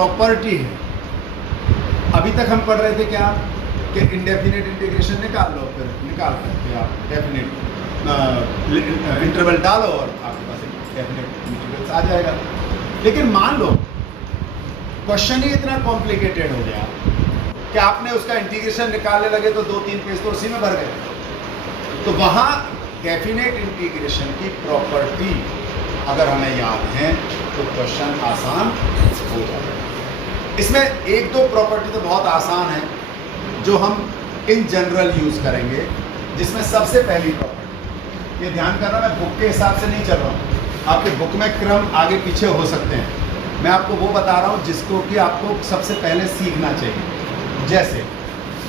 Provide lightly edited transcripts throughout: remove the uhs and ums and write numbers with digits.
Property है, अभी तक हम पढ़ रहे थे क्या कि इंडेफिनेट इंटीग्रेशन निकाल लो, फिर निकाल करके आप डेफिनेट इंटरवल डालो और आपके पास डेफिनेट इंटीग्रल्स आ जाएगा। लेकिन मान लो क्वेश्चन ही इतना कॉम्प्लिकेटेड हो गया कि आपने उसका इंटीग्रेशन निकालने लगे तो 2-3 पेज तो उसी में भर गए। तो वहाँ डेफिनेट इंटीग्रेशन की प्रॉपर्टी अगर हमें याद है तो क्वेश्चन आसान हो जाएगा। इसमें 1-2 प्रॉपर्टी तो बहुत आसान है जो हम इन जनरल यूज़ करेंगे, जिसमें सबसे पहली प्रॉपर्टी, ये ध्यान करना मैं बुक के हिसाब से नहीं चल रहा हूँ, आपके बुक में क्रम आगे पीछे हो सकते हैं, मैं आपको वो बता रहा हूँ जिसको कि आपको सबसे पहले सीखना चाहिए। जैसे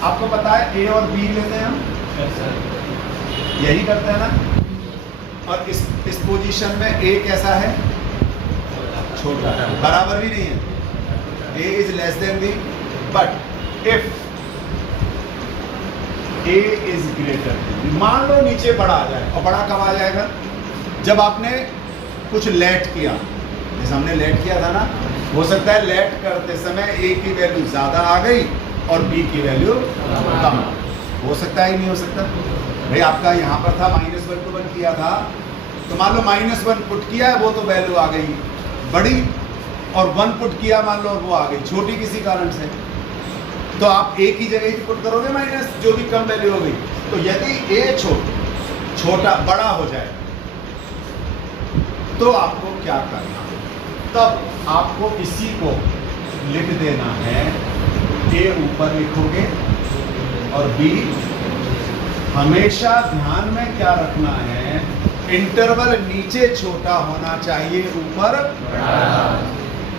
आपको पता है ए और बी लेते हैं हम, यही करते हैं ना, और इस पोजीशन में ए कैसा है, छोटा है, बराबर भी नहीं है, A is less than B, but if A is greater, मान लो नीचे बड़ा आ जाए, और बड़ा कब आ जाएगा, जब आपने कुछ लेट किया, जैसे हमने लेट किया था ना, हो सकता है लेट करते समय ए की वैल्यू ज़्यादा आ गई और बी की वैल्यू कम, हो सकता है ही नहीं हो सकता भाई। आपका यहाँ पर था -1 को 1 किया था, तो मान लो -1 पुट किया है, वो तो वैल्यू आ गई बड़ी, और 1 पुट किया मान लो वो आ गई छोटी किसी कारण से, तो आप ए की जगह ही पुट करोगे माइनस, जो भी कम वैल्यू हो गई। तो यदि ए छोटा बड़ा हो जाए तो आपको क्या करना, तब आपको इसी को लिख देना है, ए ऊपर लिखोगे और बी, हमेशा ध्यान में क्या रखना है, इंटरवल नीचे छोटा होना चाहिए, ऊपर बड़ा।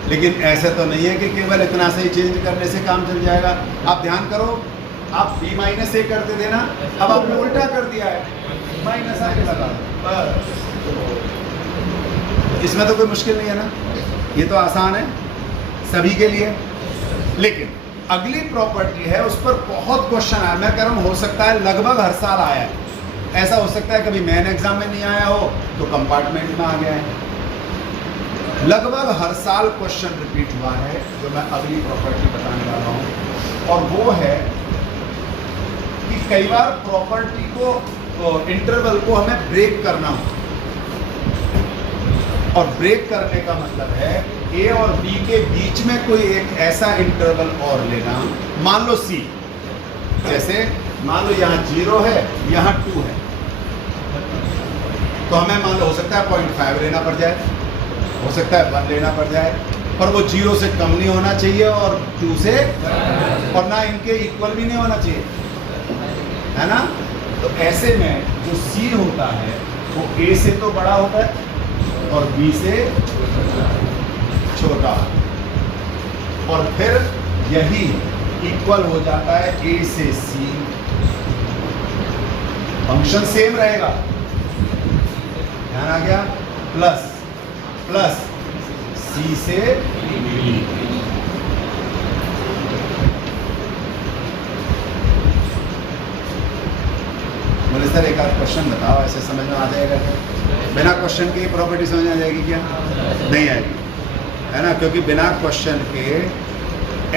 लेकिन ऐसे तो नहीं है कि केवल इतना से ही चेंज करने से काम चल जाएगा। आप ध्यान करो, आप b - a करते थे ना, अब आपने उल्टा कर दिया है, माइनस आगे लगा बस। इसमें तो कोई मुश्किल नहीं है ना, ये तो आसान है सभी के लिए। लेकिन अगली प्रॉपर्टी है, उस पर बहुत क्वेश्चन आया, मैं कह रहा हूँ हो सकता है लगभग हर साल आया है, ऐसा हो सकता है कभी मेन एग्जाम में नहीं आया हो तो कंपार्टमेंट में आ गया है, लगभग हर साल क्वेश्चन रिपीट हुआ है, जो मैं अगली प्रॉपर्टी बताने वाला हूँ। और वो है कि कई बार प्रॉपर्टी को, इंटरवल को हमें ब्रेक करना हो, और ब्रेक करने का मतलब है ए और बी के बीच में कोई एक ऐसा इंटरवल और लेना, मान लो सी, जैसे मान लो यहाँ 0 है, यहाँ 2 है, तो हमें मान लो हो सकता है 0.5 लेना पड़ जाए, हो सकता है 1 लेना पड़ जाए, पर वो 0 से कम नहीं होना चाहिए और 2 से, और ना इनके इक्वल भी नहीं होना चाहिए, है ना। तो ऐसे में जो C होता है वो A से तो बड़ा होता है और B से छोटा, और फिर यही इक्वल हो जाता है A से C, फंक्शन सेम रहेगा, ध्यान आ गया, प्लस C से B। बोले सर एक आध क्वेश्चन बताओ, ऐसे समझ में आ जाएगा क्या? बिना क्वेश्चन के प्रॉपर्टी समझ आ जाएगी क्या? नहीं आएगी, है ना, क्योंकि बिना क्वेश्चन के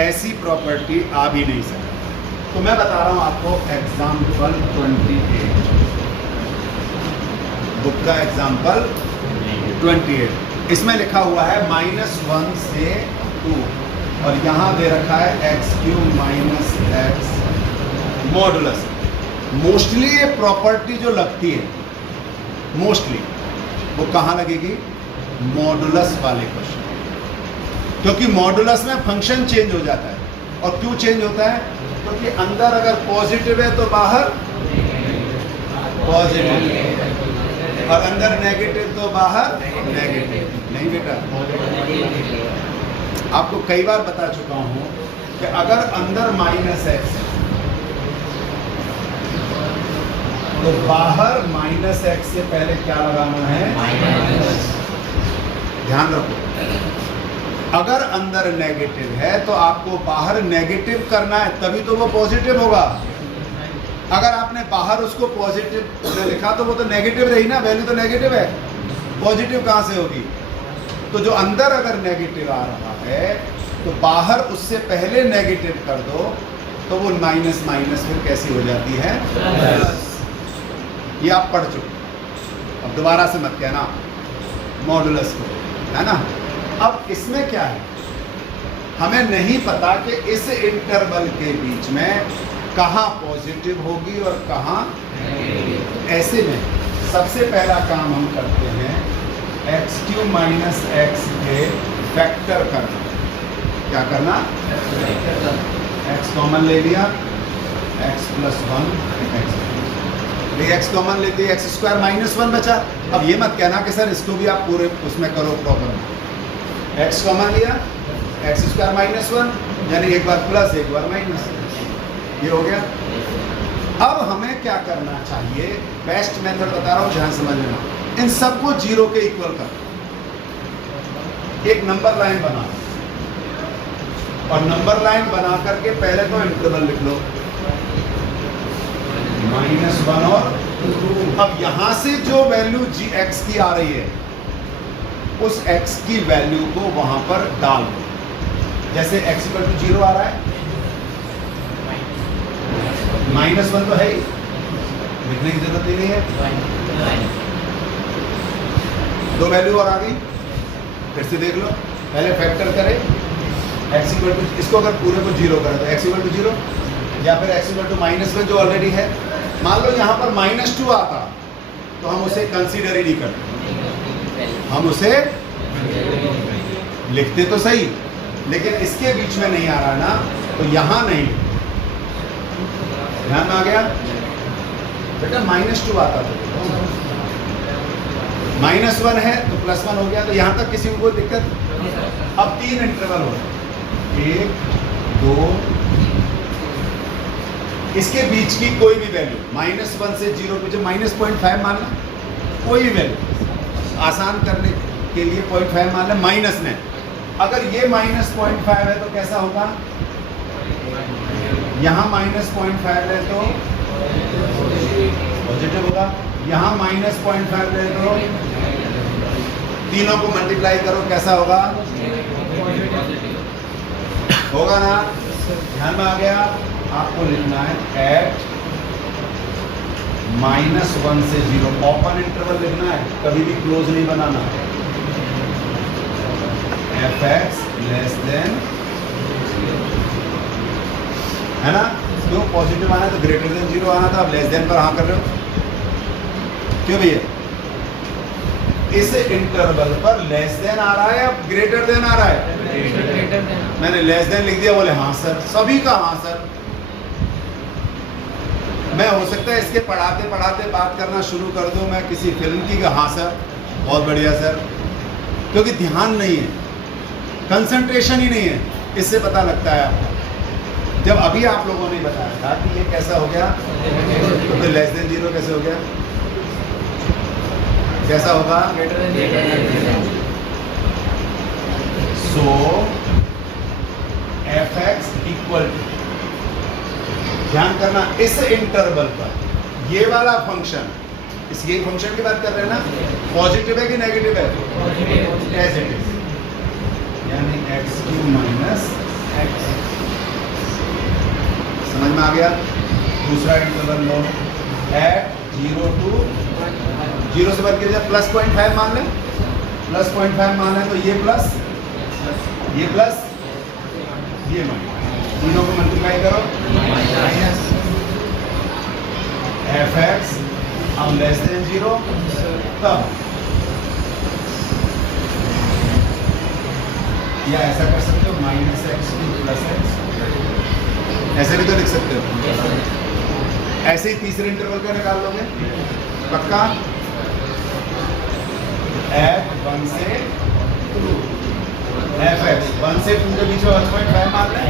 ऐसी प्रॉपर्टी आ भी नहीं सकती। तो मैं बता रहा हूँ आपको एग्जाम्पल 28, बुक का एग्जाम्पल 28, इसमें लिखा हुआ है -1 से 2, और यहाँ दे रखा है x³ - x मॉडुलस। मोस्टली ये प्रॉपर्टी जो लगती है, मोस्टली वो कहाँ लगेगी, मॉडुलस वाले क्वेश्चन, क्योंकि मॉडुलस में फंक्शन चेंज हो जाता है। और क्यों चेंज होता है, क्योंकि अंदर अगर पॉजिटिव है तो बाहर पॉजिटिव, और अंदर नेगेटिव तो बाहर नेगेटिव। नहीं बेटा, आपको कई बार बता चुका हूं कि अगर अंदर -x है तो बाहर -x से पहले क्या लगाना है, ध्यान रखो। अगर अंदर नेगेटिव है तो आपको बाहर नेगेटिव करना है, तभी तो वो पॉजिटिव होगा। अगर आपने बाहर उसको पॉजिटिव में लिखा तो वो तो नेगेटिव रही ना, वैल्यू तो नेगेटिव है, पॉजिटिव कहाँ से होगी। तो जो अंदर अगर नेगेटिव आ रहा है तो बाहर उससे पहले नेगेटिव कर दो तो वो माइनस माइनस फिर कैसी हो जाती है प्लस। ये आप पढ़ चुके, अब दोबारा से मत कहना मॉडुलस को, है ना। अब इसमें क्या है, हमें नहीं पता कि इस इंटरवल के बीच में कहाँ पॉजिटिव होगी और कहाँ नेगेटिव। ऐसे में सबसे पहला काम हम करते हैं x³ माइनस x के फैक्टर करना। क्या करना, x कॉमन ले लिया, x + 1 x कॉमन लेते x² -1 बचा। अब ये मत कहना कि सर इसको भी आप पूरे उसमें करो प्रॉब्लम। x कॉमन लिया, x² -1 यानी एक बार प्लस एक बार माइनस, ये हो गया। अब हमें क्या करना चाहिए, बेस्ट मेथड बता रहा हूँ, ध्यान समझ लेना। इन सबको 0 के इक्वल कर, एक नंबर लाइन बना, और नंबर लाइन बना करके पहले तो इंटरवल लिख लो -1 और 2। अब यहां से जो वैल्यू x की आ रही है उस x की वैल्यू को वहां पर डाल दो। जैसे x = 0 आ रहा है, -1 तो है ही, लिखने की जरूरत ही नहीं है। 2 वैल्यू और आ गई, फिर से देख लो, पहले फैक्टर करें x = इसको अगर पूरे को 0 करें तो x = 0, या फिर x = -1 जो ऑलरेडी है। मान लो यहाँ पर -2 आता तो हम उसे कंसीडर ही नहीं करते, हम उसे लिखते तो सही, लेकिन इसके बीच में नहीं आ रहा ना, तो यहाँ नहीं। ध्यान में आ गया बेटा, -2 आता तो -1 है तो +1 हो गया, तो यहाँ तक किसी को कोई दिक्कत। अब 3 इंटरवल हो रहे, 1 2, इसके बीच की कोई भी वैल्यू -1 से 0 पे, जो -0.5 मान लो, कोई भी वैल्यू आसान करने के लिए 0.5 मान लें माइनस में। अगर ये -0.5 है तो कैसा होगा, यहाँ -0.5 है तो पॉजिटिव होगा, यहाँ -0.5 है तो तीनों को मल्टीप्लाई करो, कैसा होगा, होगा ना। ध्यान में आ गया। आपको लिखना है एट -1 से 0, ओपन इंटरवल लिखना है, कभी भी क्लोज नहीं बनाना। fx <, है ना, क्यों पॉजिटिव आना है तो <0 आना था, अब <, पर हाँ कर रहे हो क्यों भैया। इस इंटरवल पर <, आ रहा है या <, आ रहा है। मैंने <, लिख दिया, बोले हाँ सर, सभी का हाँ सर। मैं हो सकता है इसके पढ़ाते पढ़ाते बात करना शुरू कर दूं मैं किसी फिल्म की, हाँ सर बहुत बढ़िया सर, क्योंकि ध्यान नहीं है, कंसंट्रेशन ही नहीं है। इससे पता लगता है आपको। जब अभी आप लोगों ने बताया था कि ये कैसा हो गया, तो फिर <0 कैसे हो गया, कैसा होगा, सो fx = ध्यान करना, इस इंटरवल पर ये वाला फंक्शन, इस ये फंक्शन की बात कर रहे हैं ना, पॉजिटिव है कि नेगेटिव है, एज इट इज, यानी x³ माइनस x। समझ में आ गया। दूसरा इंटरवल लो, एट 0 to 0 से बढ़ के जब +0.5 मान लें, +0.5 मान लें तो ये प्लस, ये प्लस, ये माइनस, तीनों को मल्टीप्लाई करो, fx अब <0, तब या ऐसा कर सकते हो -x³ + x, ऐसे भी तो लिख सकते हो। ऐसे ही तीसरे इंटरवल का निकाल लोगे पक्का, एट 1 से 2, fx 1 से 2 के बीच में 1.5 मान लें,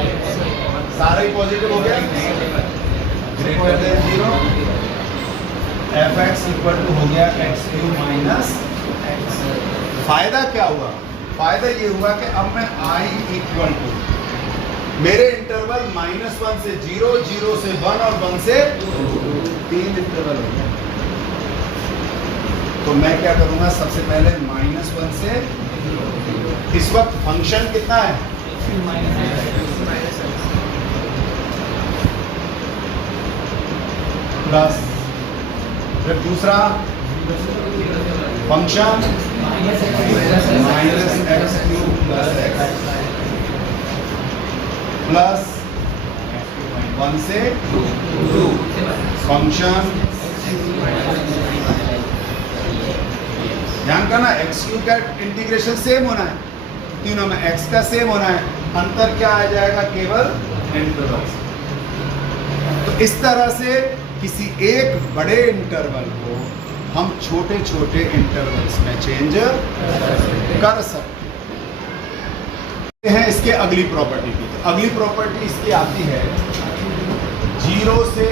सारा ही पॉजिटिव हो गया, <0, fx = हो गया x³ माइनस x। फायदा क्या हुआ, फायदा ये हुआ कि अब मैं i = मेरे इंटरवल -1 से 0, 0 से 1 और 1 से 3 इंटरवल हो गया। तो मैं क्या करूंगा, सबसे पहले -1 से, इस वक्त फंक्शन कितना है प्लस फिर दूसरा function minus x cube plus x plus 1 से 2 फंक्शन ध्यान करना एक्स क्यूब का इंटीग्रेशन सेम होना है, तीनों में एक्स का सेम होना है, अंतर क्या आ जाएगा केवल इंटरवल। तो इस तरह से किसी एक बड़े इंटरवल को हम छोटे छोटे इंटरवल्स में चेंज कर सकते हैं। इसके अगली प्रॉपर्टी की, तो अगली प्रॉपर्टी इसकी आती है 0 से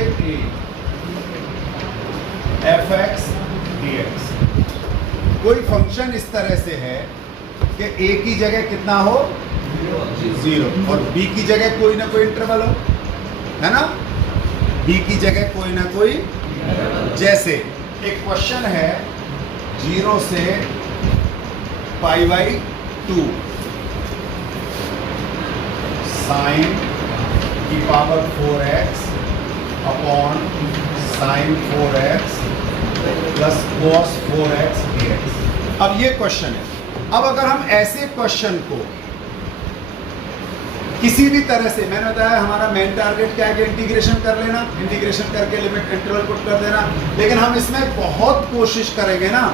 a fx dx। कोई फंक्शन इस तरह से है कि a की जगह कितना हो 0 और b की जगह कोई ना कोई इंटरवल हो, है ना, b की जगह कोई ना कोई, जैसे एक क्वेश्चन है 0 से π/2 साइन की power 4x upon sine 4x plus cos 4x dx। अब ये क्वेश्चन है। अब अगर हम ऐसे क्वेश्चन को किसी भी तरह से, मैंने बताया हमारा मेन टारगेट क्या है कि इंटीग्रेशन कर लेना, इंटीग्रेशन करके लिमिट इंटरवल पुट कर देना, लेकिन हम इसमें बहुत कोशिश करेंगे ना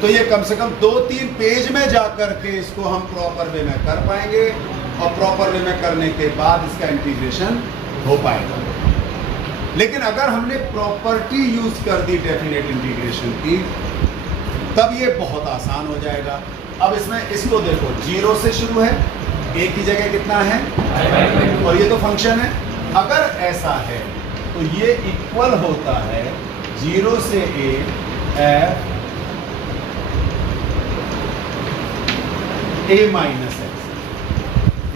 तो ये कम से कम 2-3 पेज में जा करके इसको हम प्रॉपर वे में कर पाएंगे और प्रॉपर वे में करने के बाद इसका इंटीग्रेशन हो पाएगा। लेकिन अगर हमने प्रॉपर्टी यूज कर दी डेफिनेट इंटीग्रेशन की तब ये बहुत आसान हो जाएगा। अब इसमें इसको देखो 0 से शुरू है, a की जगह कितना है और ये तो फंक्शन है। अगर ऐसा है तो ये इक्वल होता है 0 से a f a minus x,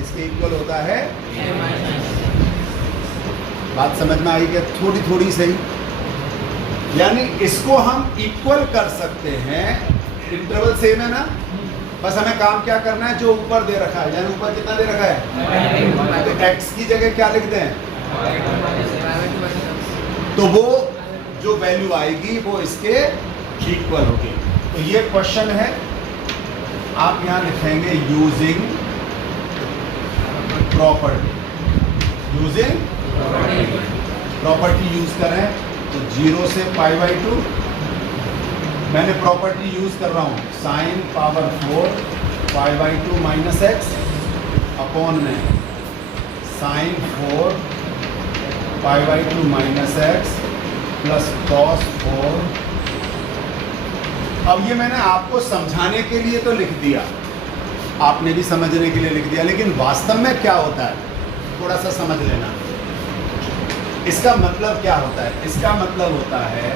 इसके इक्वल होता है बात समझ में आई क्या? थोड़ी थोड़ी सही, यानी इसको हम इक्वल कर सकते हैं, इंटरवल सेम है ना, बस हमें काम क्या करना है, जो ऊपर दे रखा है, यानी ऊपर कितना दे रखा है तो x की जगह क्या लिखते हैं, तो वो जो वैल्यू आएगी वो इसके इक्वल होगी। तो ये क्वेश्चन है, आप यहाँ लिखेंगे using property, using property use करें तो 0 से π/2 मैंने प्रॉपर्टी यूज कर रहा हूँ sine power 4 π/2 minus x upon में sine 4 π/2 minus x plus cos 4। अब ये मैंने आपको समझाने के लिए तो लिख दिया, आपने भी समझने के लिए लिख दिया, लेकिन वास्तव में क्या होता है थोड़ा सा समझ लेना। इसका मतलब क्या होता है? इसका मतलब होता है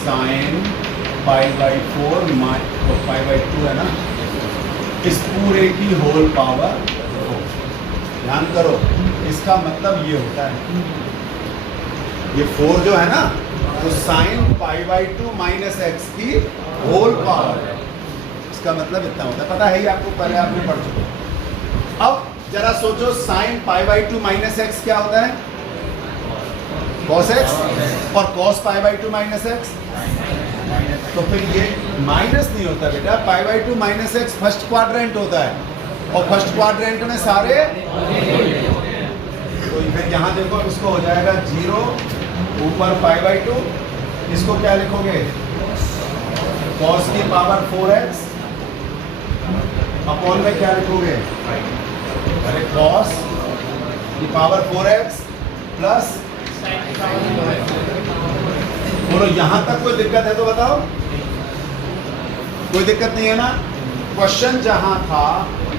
साइन π/4 π/2 है ना, इस पूरे की होल पावर 4। ध्यान करो, इसका मतलब ये होता है, ये 4 जो है ना, तो साइन π/2 माइनस एक्स की होल पावर है, इसका मतलब इतना होता है। पता है ही आपको, पहले आपने पढ़ चुके हो। अब जरा सोचो साइन π/2 माइनस एक्स क्या होता है, cos x, और cos π/2 माइनस एक्स, तो फिर ये माइनस नहीं होता बेटा, π/2 माइनस एक्स फर्स्ट क्वाड्रेंट होता है और फर्स्ट क्वाड्रेंट में सारे, तो फिर यहाँ देखो इसको हो जाएगा 0 ऊपर π/2, इसको क्या लिखोगे cos की पावर 4x अपॉन में क्या लिखोगे, अरे cos की पावर 4x प्लस, बोलो यहाँ तक कोई दिक्कत है तो बताओ, कोई दिक्कत नहीं है ना। क्वेश्चन जहां था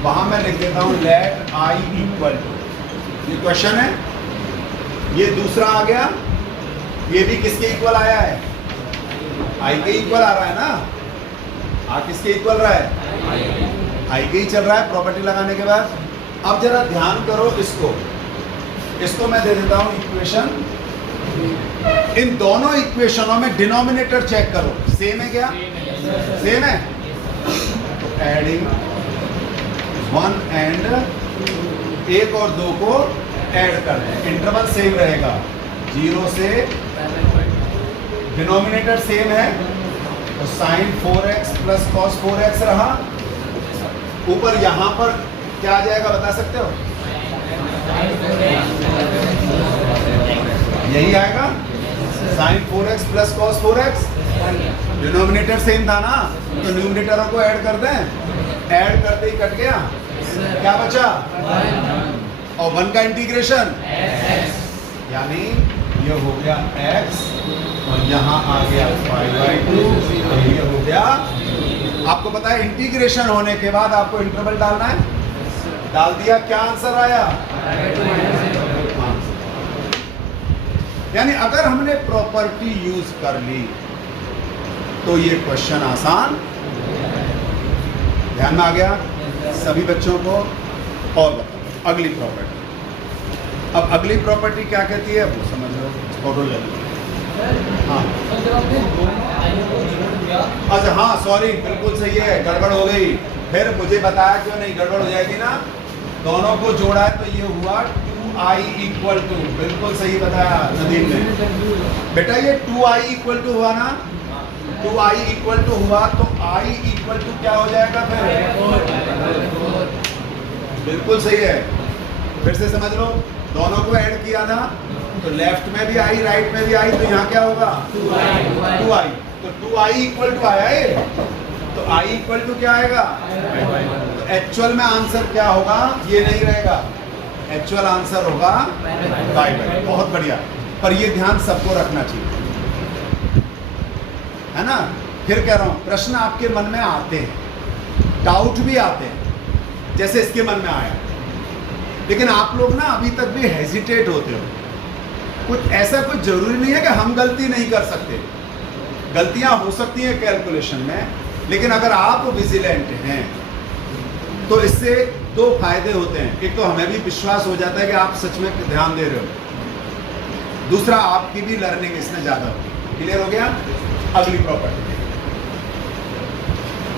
वहां मैं लिख देता हूं लेट i इक्वल टू, ये क्वेश्चन है, ये दूसरा आ गया, ये भी किसके इक्वल आया है, i के इक्वल आ रहा है ना, आ किसके इक्वल रहा है, i के ही चल रहा है प्रॉपर्टी लगाने के बाद। अब जरा ध्यान करो, इसको मैं दे देता हूं इक्वेशन, इन दोनों इक्वेशनों में डिनोमिनेटर चेक करो, सेम है क्या, सेम है, तो एडिंग 1 and 1 और 2 को ऐड कर दें, इंटरवल सेम रहेगा 0 से, डिनोमिनेटर सेम है तो sin 4x plus cos 4x रहा। ऊपर यहां पर क्या आ जाएगा बता सकते हो? यही आएगा sin 4x plus cos 4x। Denominator same था ना, तो न्यूमरेटरों को ऐड कर दें, ऐड करते ही कट गया, क्या बचा? और 1 का इंटीग्रेशन यानी ये हो गया x और यहाँ आ गया 5/2, और ये हो गया। आपको पता है इंटीग्रेशन होने के बाद आपको इंटरवल डालना है, डाल दिया, क्या आंसर आया? यानी अगर हमने प्रॉपर्टी यूज कर ली तो ये क्वेश्चन आसान, ध्यान में आ गया सभी बच्चों को। और बताओ अगली प्रॉपर्टी। अब अगली प्रॉपर्टी क्या कहती है वो समझ लो, फोटो ले लो। हाँ अच्छा, हाँ सॉरी, बिल्कुल सही है, गड़बड़ हो गई। फिर मुझे बताया क्यों नहीं, गड़बड़ हो जाएगी ना। दोनों को जोड़ा है तो ये हुआ 2i इक्वल टू, बिल्कुल सही बताया नदीम ने। बेटा ये 2i इक्वल टू हुआ ना, 2i इक्वल टू हुआ तो i इक्वल टू क्या हो जाएगा फिर? बिल्कुल सही है, फिर से समझ लो। दोनों को ऐड किया था तो लेफ्ट में भी आई राइट में भी आई, तो यहाँ क्या होगा? 2i। तो 2i इक्वल टू आया है, तो i इक्वल टू क्या आएगा? तो एक्चुअल में आंसर क्या होगा? ये नहीं रहेगा, एक्चुअल आंसर होगा y/2। बहुत बढ़िया, पर ये ध्यान सबको रखना चाहिए, है ना। फिर कह रहा हूँ प्रश्न आपके मन में आते हैं, डाउट भी आते हैं, जैसे इसके मन में आया, लेकिन आप लोग ना अभी तक भी हेजिटेट होते हो। कुछ ऐसा कुछ जरूरी नहीं है कि हम गलती नहीं कर सकते, गलतियां हो सकती हैं कैलकुलेशन में, लेकिन अगर आप विजिलेंट हैं तो इससे 2 फायदे होते हैं। एक तो हमें भी विश्वास हो जाता है कि आप सच में ध्यान दे रहे हो, दूसरा आपकी भी लर्निंग इसमें ज़्यादा होगी। क्लियर हो गया? अगली प्रॉपर्टी,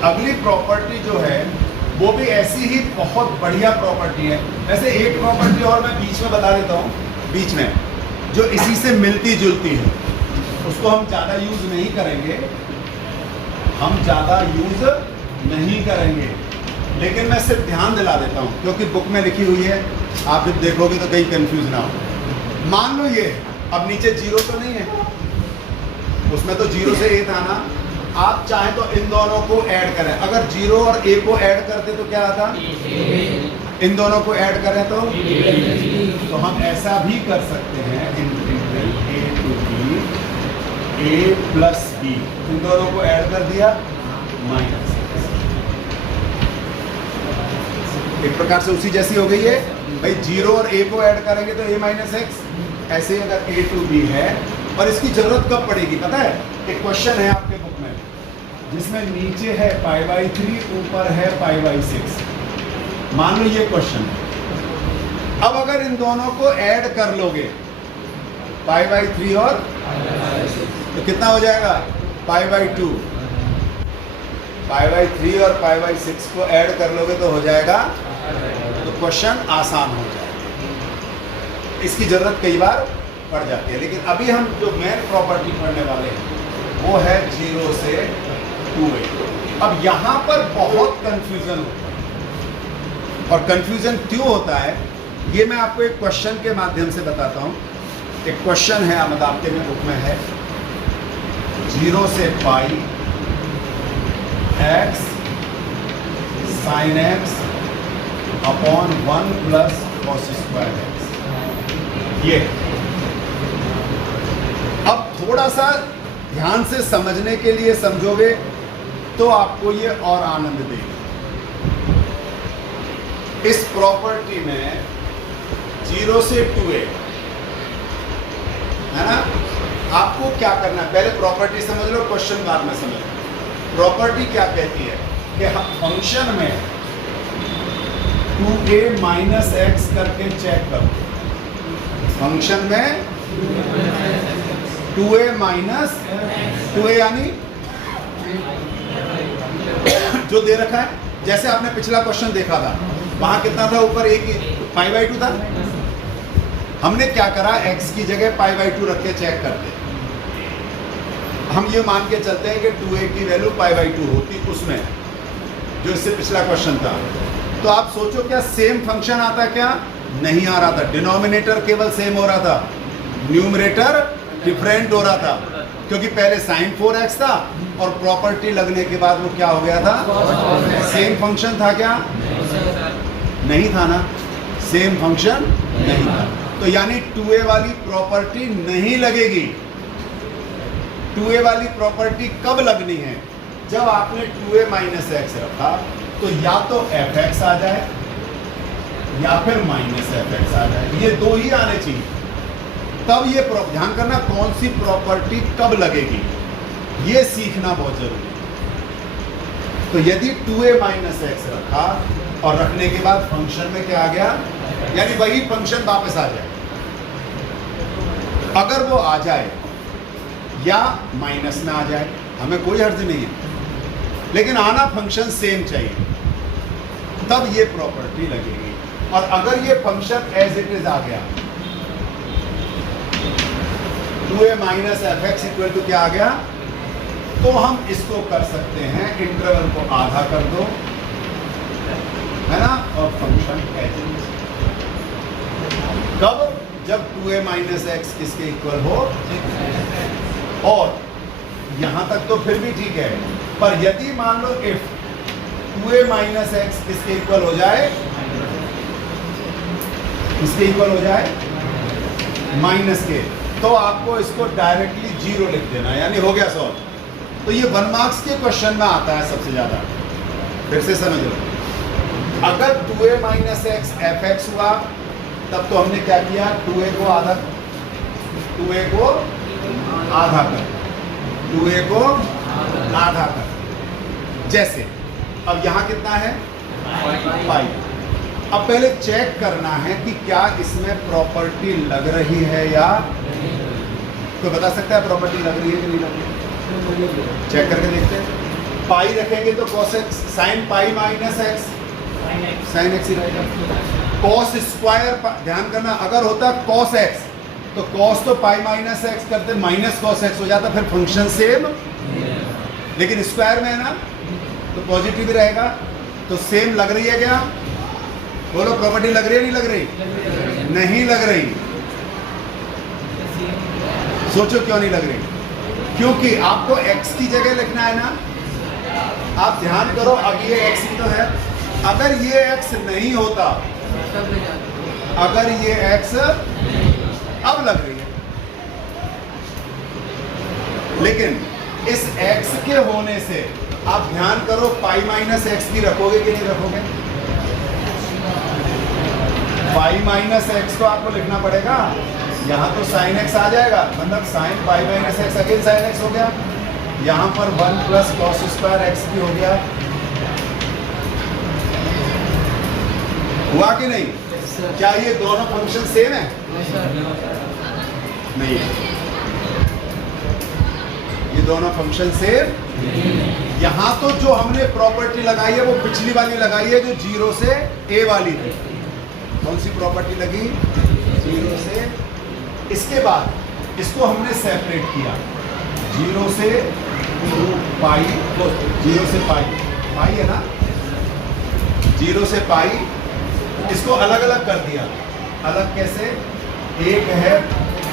अगली प्रॉपर्टी जो है वो भी ऐसी ही बहुत बढ़िया प्रॉपर्टी है। वैसे एक प्रॉपर्टी और मैं बीच में बता देता हूँ, बीच में जो इसी से मिलती जुलती है, उसको हम ज़्यादा यूज़ नहीं करेंगे, हम ज़्यादा यूज़ नहीं करेंगे, लेकिन मैं सिर्फ ध्यान दिला देता हूँ क्योंकि बुक में लिखी हुई है, आप जब देखोगे तो कहीं कंफ्यूज ना हो। मान लो ये अब नीचे 0 तो नहीं है, उसमें तो 0 से a था ना, आप चाहें तो इन दोनों को ऐड करें। अगर 0 और a को ऐड करते तो क्या आता? इन दोनों को ऐड करें तो हम ऐसा भी कर सकते हैं, integral a to b a plus b, इन दोनों को ऐड कर दिया माइनस, एक प्रकार से उसी जैसी हो गई है भाई। 0 और a को ऐड करेंगे तो a माइनस एक्स। ऐसे ही अगर a to b है, और इसकी जरूरत कब पड़ेगी पता है? एक क्वेश्चन है आपके बुक में जिसमें नीचे है π/3, ऊपर है π/6। मान लो ये क्वेश्चन है। अब अगर इन दोनों को ऐड कर लोगे π/3 और तो कितना हो जाएगा? π/2। π/3 और π/6 को ऐड कर लोगे तो हो जाएगा, तो क्वेश्चन आसान हो जाएगा। इसकी जरूरत कई बार पड़ जाती है, लेकिन अभी हम जो मेन प्रॉपर्टी पढ़ने वाले हैं वो है 0 से 2a। अब यहाँ पर बहुत कंफ्यूजन होता है, और कंफ्यूजन क्यों होता है ये मैं आपको एक क्वेश्चन के माध्यम से बताता हूँ। एक क्वेश्चन है, मतलब आपके में बुक में है, 0 से पाई x sin x upon 1 plus cos square x। ये अब थोड़ा सा ध्यान से समझने के लिए समझोगे तो आपको ये और आनंद देगा। इस प्रॉपर्टी में 0 से 2a है ना, आपको क्या करना है? पहले प्रॉपर्टी समझ लो, क्वेश्चन बाद में समझ लो। प्रॉपर्टी क्या कहती है कि फंक्शन में 2a माइनस एक्स करके चेक करो। फंक्शन में 2a माइनस 2a यानी जो दे रखा है, जैसे आपने पिछला क्वेश्चन देखा था, वहां कितना था? ऊपर a की पाई बाई 2 था। हमने क्या करा, x की जगह पाई बाई 2 रख के चेक करते। हम ये मान के चलते हैं कि 2a की वैल्यू पाई बाई 2 होती उसमें, जो इससे पिछला क्वेश्चन था। तो आप सोचो क्या सेम फंक्शन आता क्या? नहीं आ रहा था। डिनोमिनेटर केवल सेम हो रहा था, न्यूमरेटर डिफरेंट हो रहा था, क्योंकि पहले sin 4x था और प्रॉपर्टी लगने के बाद वो क्या हो गया था? सेम फंक्शन था क्या? नहीं था ना, सेम फंक्शन नहीं था। तो यानी 2a वाली प्रॉपर्टी नहीं लगेगी। 2a वाली प्रॉपर्टी कब लगनी है? जब आपने 2a माइनस एक्स रखा तो या तो fx आ जाए या फिर माइनस fx आ जाए, ये दो ही आने चाहिए। तब ये ध्यान करना कौन सी प्रॉपर्टी कब लगेगी, ये सीखना बहुत जरूरी है। तो यदि 2a माइनस एक्स रखा और रखने के बाद फंक्शन में क्या आ गया, यानी वही फंक्शन वापस आ जाए। अगर वो आ जाए या माइनस में आ जाए, हमें कोई हर्ज नहीं है, लेकिन आना फंक्शन सेम चाहिए, तब ये प्रॉपर्टी लगेगी। और अगर ये फंक्शन एज इट इज आ गया, 2a minus F X equal to क्या आ गया, तो हम इसको कर सकते हैं, इंटरवल को आधा कर दो, है ना, और फंक्शन एज इट इज। कब? जब 2a माइनस एक्स किसके इक्वल हो, और यहां तक तो फिर भी ठीक है, पर यदि मान लो इफ 2a माइनस एक्स किसके इक्वल हो जाए, इसके इक्वल हो जाए माइनस के, तो आपको इसको डायरेक्टली 0 लिख देना, यानी हो गया सॉल्व। तो ये 1 मार्क्स के क्वेश्चन में आता है सबसे ज्यादा। फिर से समझ लो, अगर 2a minus x F x हुआ, तब तो हमने क्या किया, 2a को आधा कर, 2a को आधा कर, 2a को आधा कर। जैसे अब यहां कितना है, पाई। अब पहले चेक करना है कि क्या इसमें प्रॉपर्टी लग रही है या कोई बता सकता है प्रॉपर्टी लग रही है कि नहीं लग रही है? चेक करके देखते हैं। पाई रखेंगे तो cos x sin pi minus x sin x ही रहेगा। cos स्क्वायर, ध्यान करना, अगर होता cos x तो cos तो पाई माइनस एक्स करते, माइनस cos x हो जाता, फिर फंक्शन सेम, लेकिन स्क्वायर में है ना, तो पॉजिटिव ही रहेगा। तो सेम लग रही है क्या? बोलो, प्रॉपर्टी लग रही है नहीं लग रही? नहीं लग रही। सोचो क्यों नहीं लग रही? क्योंकि आपको x की जगह लिखना है ना। आप ध्यान करो, अब ये x ही तो है। अगर ये x नहीं होता, अगर ये x अब लग रही है, लेकिन इस x के होने से आप ध्यान करो, पाई माइनस एक्स भी रखोगे कि नहीं रखोगे? पाई माइनस एक्स को आपको लिखना पड़ेगा, यहाँ तो साइन एक्स आ जाएगा, मतलब sine pi minus x again sine X हो गया, यहाँ पर 1 प्लस कॉस स्क्वायर एक्स भी हो गया। हुआ कि नहीं? क्या ये दोनों फंक्शन सेम है? नहीं है, ये दोनों फंक्शन सेम। यहाँ तो जो हमने प्रॉपर्टी लगाई है वो पिछली वाली लगाई है, जो 0 से a वाली थी। कौन सी प्रॉपर्टी लगी? 0 से। इसके बाद इसको हमने सेपरेट किया, 0 से 2 पाई, 0 से पाई, पाई है ना, 0 से पाई, इसको अलग अलग कर दिया। अलग कैसे? एक है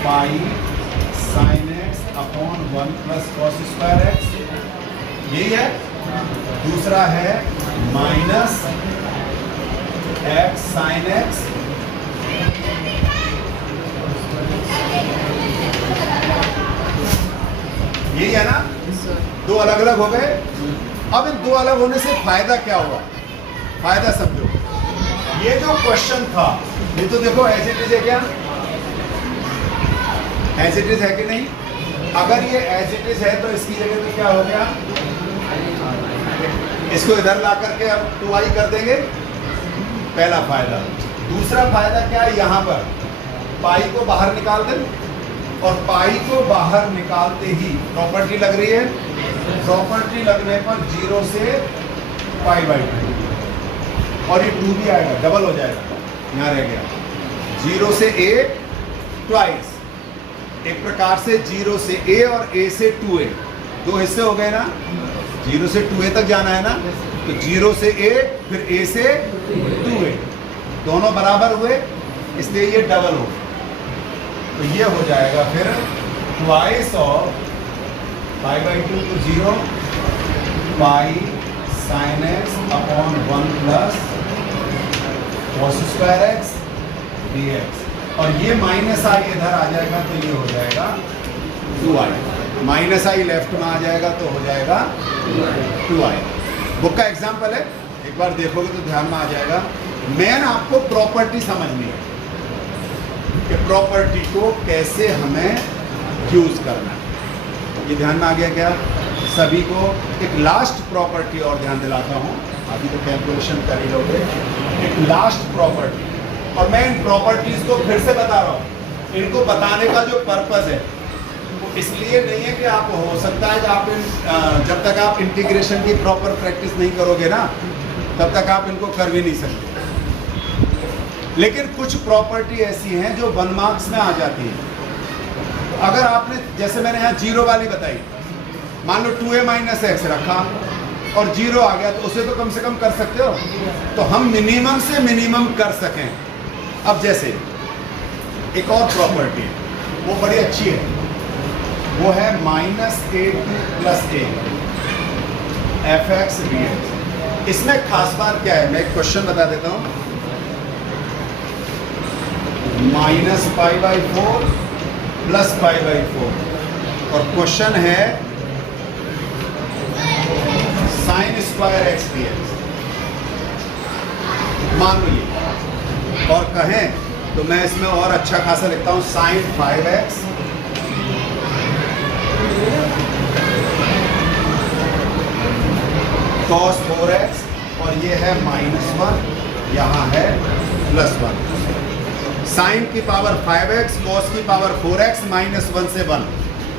pi sine x upon 1 plus cos square x, यही है। दूसरा है माइनस एक्स साइन एक्स, यही है ना। दो अलग अलग हो गए। अब इन दो अलग होने से फायदा क्या हुआ? फायदा समझो, ये जो क्वेश्चन था, ये तो देखो एज इट इज है क्या? एज इट इज है कि नहीं? अगर ये एज इट इज है तो इसकी जगह पे क्या हो गया, इसको इधर ला करके अब 2i कर देंगे, पहला फायदा। दूसरा फायदा क्या है, यहाँ पर पाई को बाहर निकाल दें, और पाई को बाहर निकालते ही प्रॉपर्टी लग रही है, प्रॉपर्टी लगने पर 0 से पाई बाई 2, और ये 2 भी आएगा, डबल हो जाएगा। यहाँ रह गया 0 से a ट्वाइस। एक प्रकार से 0 से a और a से 2a, दो हिस्से हो गए ना, 0 से 2a तक जाना है ना, तो 0 से a फिर a से 2a, दोनों बराबर हुए, इसलिए ये डबल हो, तो ये हो जाएगा फिर twice of pi by 2 to 0 pi sine x upon 1 plus cos square x D x, और ये माइनस आई इधर आ जाएगा तो ये हो जाएगा 2i, माइनस आई लेफ्ट में आ जाएगा तो हो जाएगा 2i। बुक का एग्जाम्पल है, एक बार देखोगे तो ध्यान में आ जाएगा। मेन आपको प्रॉपर्टी समझनी है कि प्रॉपर्टी को कैसे हमें यूज करना है, ये ध्यान में आ गया क्या सभी को। एक लास्ट प्रॉपर्टी और ध्यान दिलाता हूँ, अभी तो कैलकुलेशन कर ही लोगे। एक लास्ट प्रॉपर्टी, और मैं इन प्रॉपर्टीज को फिर से बता रहा हूँ, इनको बताने का जो पर्पस है वो इसलिए नहीं है कि आप, हो सकता है कि आप जब तक आप इंटीग्रेशन की प्रॉपर प्रैक्टिस नहीं करोगे ना तब तक आप इनको कर भी नहीं सकते, लेकिन कुछ प्रॉपर्टी ऐसी हैं जो 1 मार्क्स में आ जाती है। अगर आपने, जैसे मैंने यहाँ 0 वाली बताई, मान लो 2a माइनस एक्स रखा और 0 आ गया, तो उसे तो कम से कम कर सकते हो, तो हम मिनिमम से मिनिमम कर सकें। अब जैसे एक और प्रॉपर्टी है, वो बड़ी अच्छी है, वो है -a2 plus a F x D x. इसमें खास बात क्या है, मैं एक क्वेश्चन बता देता हूँ। -π/4 प्लस π/4, और क्वेश्चन है sine square x D x, मान लो ये, और कहें तो मैं इसमें और अच्छा खासा लिखता हूं साइन 5x cos 4x, और ये है -1, यहाँ है +1। साइन की पावर 5x, cos की पावर 4x, -1 से 1।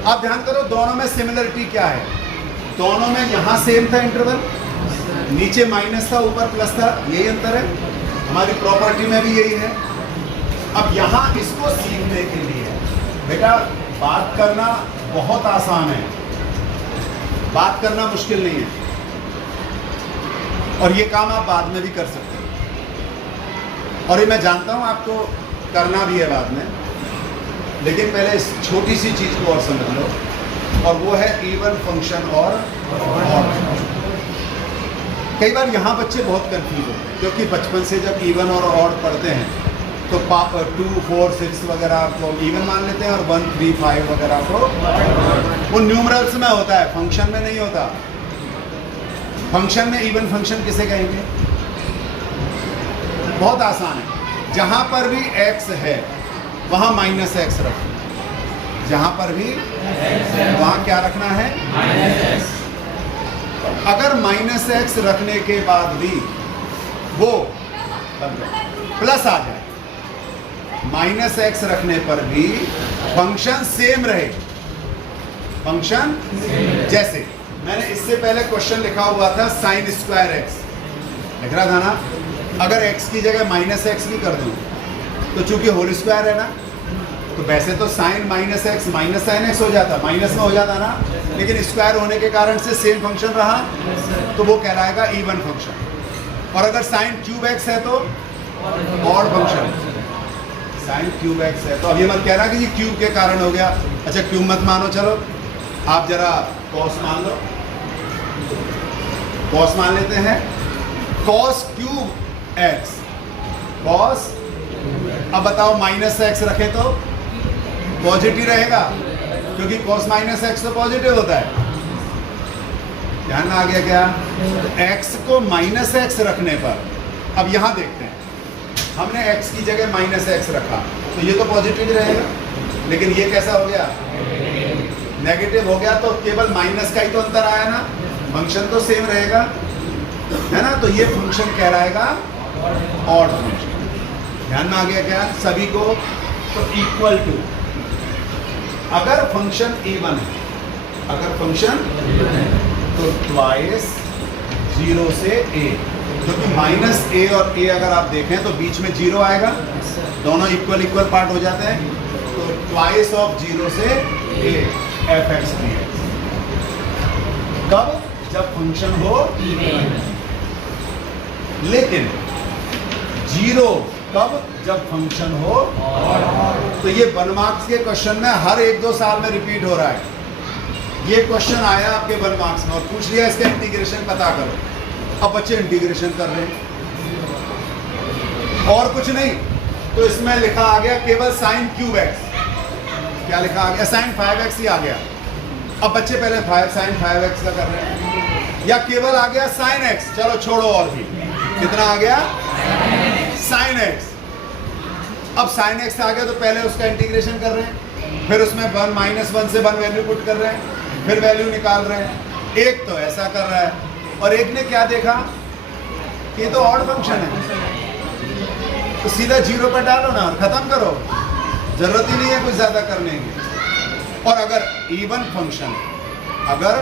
अब ध्यान करो दोनों में सिमिलरिटी क्या है, दोनों में यहाँ सेम था इंटरवल, नीचे माइनस था ऊपर प्लस था, यही अंतर है, हमारी प्रॉपर्टी में भी यही है। अब यहाँ इसको सीखने के लिए बेटा बात करना बहुत आसान है, बात करना मुश्किल नहीं है, और ये काम आप बाद में भी कर सकते हो, और ये मैं जानता हूँ आपको करना भी है बाद में, लेकिन पहले इस छोटी सी चीज़ को और समझ लो, और वो है इवन फंक्शन और ऑड। कई बार यहाँ बच्चे बहुत कंफ्यूज होते हैं, क्योंकि बचपन से जब इवन और ऑड पढ़ते हैं तो 2, 4, 6 वगैरह को इवन मान लेते हैं, और 1, 3, 5 वगैरह को वो न्यूमरल्स में होता है, फंक्शन में नहीं होता। फंक्शन में इवन फंक्शन किसे कहेंगे, बहुत आसान है, जहाँ पर भी x है वहाँ -x रखना, जहाँ पर भी वहाँ क्या रखना है, अगर -x रखने के बाद भी वो प्लस आ जाए, -x रखने पर भी फंक्शन सेम रहे, फंक्शन जैसे मैंने इससे पहले क्वेश्चन लिखा हुआ था साइन स्क्वायर एक्स, लिख रहा था ना, अगर x की जगह -x भी कर दूं तो चूंकि होल स्क्वायर है ना, तो वैसे तो sine -x minus sine X हो जाता, माइनस में हो जाता ना, लेकिन स्क्वायर होने के कारण से सेम फंक्शन रहा, तो वो कहलाएगा इवन फंक्शन। और अगर साइन क्यूब एक्स है तो odd function, sine cube x है तो अब ये मत कहना कि ये क्यूब के कारण हो गया, अच्छा क्यूब मत मानो, चलो आप जरा कॉस मान लो, कॉस मान लेते हैं, कॉस क्यूब एक्स, कॉस, अब बताओ -x रखे तो पॉजिटिव रहेगा, क्योंकि cos -x तो पॉजिटिव होता है, ध्यान में आ गया क्या। x को -x रखने पर, अब यहाँ देखते हैं, हमने x की जगह -x रखा तो ये तो पॉजिटिव रहेगा, लेकिन ये कैसा हो गया, नेगेटिव हो गया, तो केवल माइनस का ही तो अंतर आया ना, फंक्शन तो सेम रहेगा, है ना, तो ये फंक्शन कहलाएगा ऑड फंक्शन। ध्यान में आ गया क्या सभी को। तो इक्वल टू, अगर फंक्शन इवन है, अगर फंक्शन तो ट्वाइस 0 से a, क्योंकि माइनस ए और ए अगर आप देखें तो बीच में जीरो आएगा, दोनों इक्वल इक्वल पार्ट हो जाते हैं, तो ट्वाइस ऑफ जीरो से A F x D x. कब? जब फंक्शन हो लेकिन जीरो कब? जब फंक्शन हो। तो ये 1 मार्क्स के क्वेश्चन में हर 1-2 साल में रिपीट हो रहा है। ये क्वेश्चन आया आपके 1 मार्क्स में और पूछ लिया इसका इंटीग्रेशन पता करो। अब बच्चे इंटीग्रेशन कर रहे हैं और कुछ नहीं, तो इसमें लिखा आ गया केवल साइन क्यूब एक्स। क्या लिखा आ गया? साइन 5x ही आ गया। अब बच्चे पहले साइन 5x का कर रहे हैं, या केवल आ गया साइन x। चलो छोड़ो, और भी कितना आ गया? Sine x। अब साइन x आ गया तो पहले उसका इंटीग्रेशन कर रहे हैं, फिर उसमें 1 -1 से 1 वैल्यू पुट कर रहे हैं, फिर वैल्यू निकाल रहे हैं। एक तो ऐसा कर रहा है और एक ने क्या देखा कि ये तो ऑड फंक्शन है, तो सीधा जीरो पर डालो ना और खत्म करो, जरूरत ही नहीं है कुछ ज्यादा करने की। और अगर इवन फंक्शन, अगर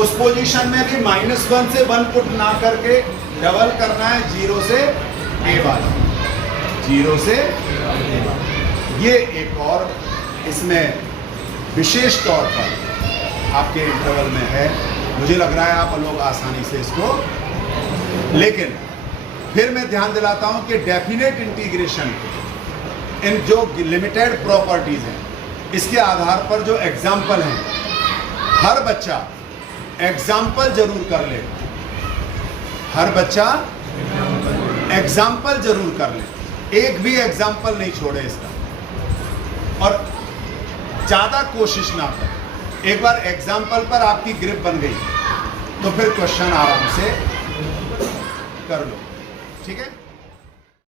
उस पोजीशन में भी -1 से 1 पुट ना करके डबल करना है जीरो से ए वाला, जीरो से ए वाला। ये एक और इसमें विशेष तौर पर आपके इंटरवल में है। मुझे लग रहा है आप लोग आसानी से इसको, लेकिन फिर मैं ध्यान दिलाता हूं कि डेफिनेट इंटीग्रेशन इन जो लिमिटेड प्रॉपर्टीज हैं, इसके आधार पर जो एग्जाम्पल हैं, हर बच्चा एग्जाम्पल जरूर कर ले, हर बच्चा एग्जाम्पल जरूर कर ले, एक भी एग्जाम्पल नहीं छोड़े इसका, और ज्यादा कोशिश ना करें। एक बार एग्जाम्पल पर आपकी ग्रिप बन गई तो फिर क्वेश्चन आराम से कर लो, ठीक है।